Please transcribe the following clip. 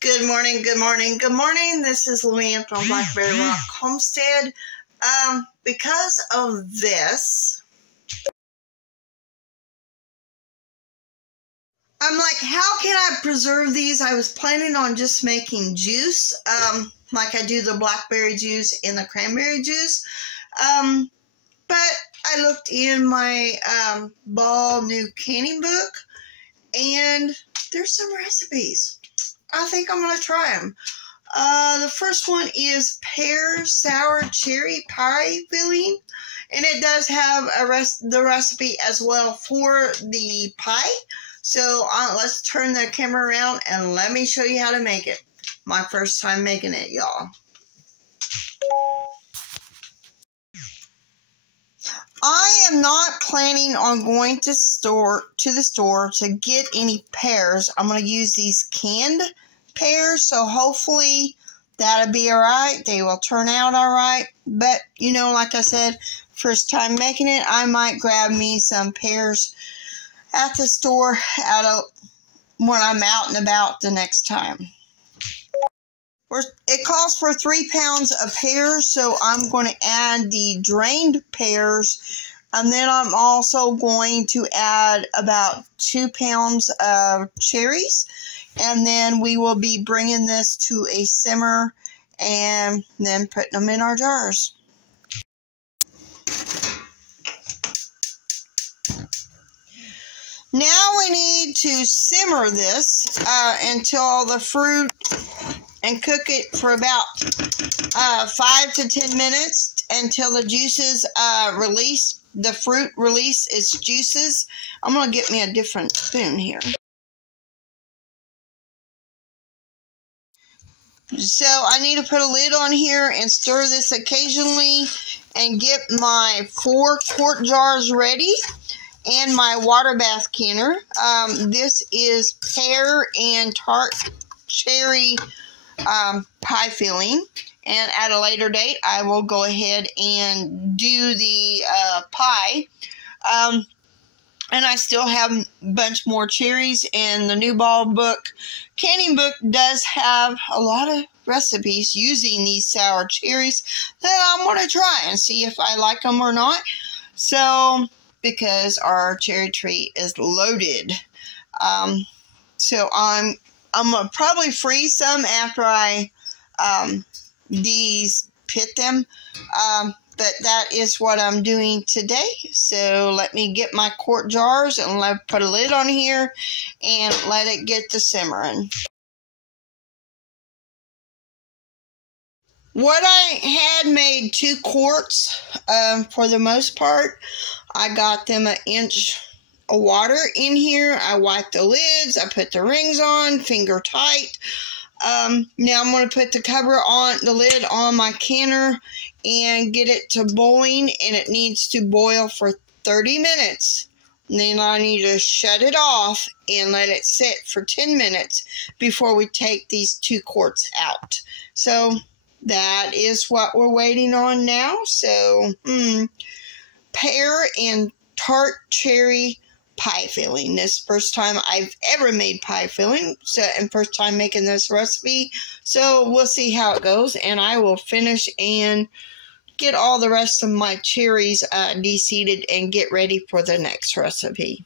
Good morning, good morning, good morning. This is Luann from Blackberryrock Homestead. Because of this, I'm like, how can I preserve these? I was planning on just making juice, like I do the blackberry juice and the cranberry juice. But I looked in my Ball new canning book, and there's some recipes. I think I'm going to try them. The first one is pear sour cherry pie filling. And it does have the recipe as well for the pie. So let's turn the camera around and let me show you how to make it. My first time making it, y'all. I am not planning on going to the store to get any pears. I'm going to use these canned pears, so hopefully that'll be alright. They will turn out alright. But, you know, like I said, first time making it, I might grab me some pears at the store when I'm out and about the next time. It calls for 3 pounds of pears, so I'm going to add the drained pears, and then I'm also going to add about 2 pounds of cherries, and then we will be bringing this to a simmer and then putting them in our jars. Now we need to simmer this until the fruit, and cook it for about 5 to 10 minutes until the juices release. The fruit release its juices. I'm going to get me a different spoon here. So I need to put a lid on here and stir this occasionally and get my 4 quart jars ready and my water bath canner. This is pear and tart cherry pie filling, and at a later date I will go ahead and do the pie. And I still have a bunch more cherries, and the new Ball book, canning book, does have a lot of recipes using these sour cherries that I'm going to try and see if I like them or not. So, because our cherry tree is loaded. So I'm going to probably freeze some after I pit them. But that is what I'm doing today. So let me get my quart jars and put a lid on here and let it get to simmering. What I had made 2 quarts for the most part. I got them an inch of water in here. I wiped the lids. I put the rings on, finger tight. Now I'm going to put the lid on my canner and get it to boiling, and it needs to boil for 30 minutes. And then I need to shut it off and let it sit for 10 minutes before we take these 2 quarts out. So that is what we're waiting on now. So, pear and tart cherry pie filling. This first time I've ever made pie filling, and first time making this recipe. So we'll see how it goes, and I will finish and get all the rest of my cherries de-seeded and get ready for the next recipe.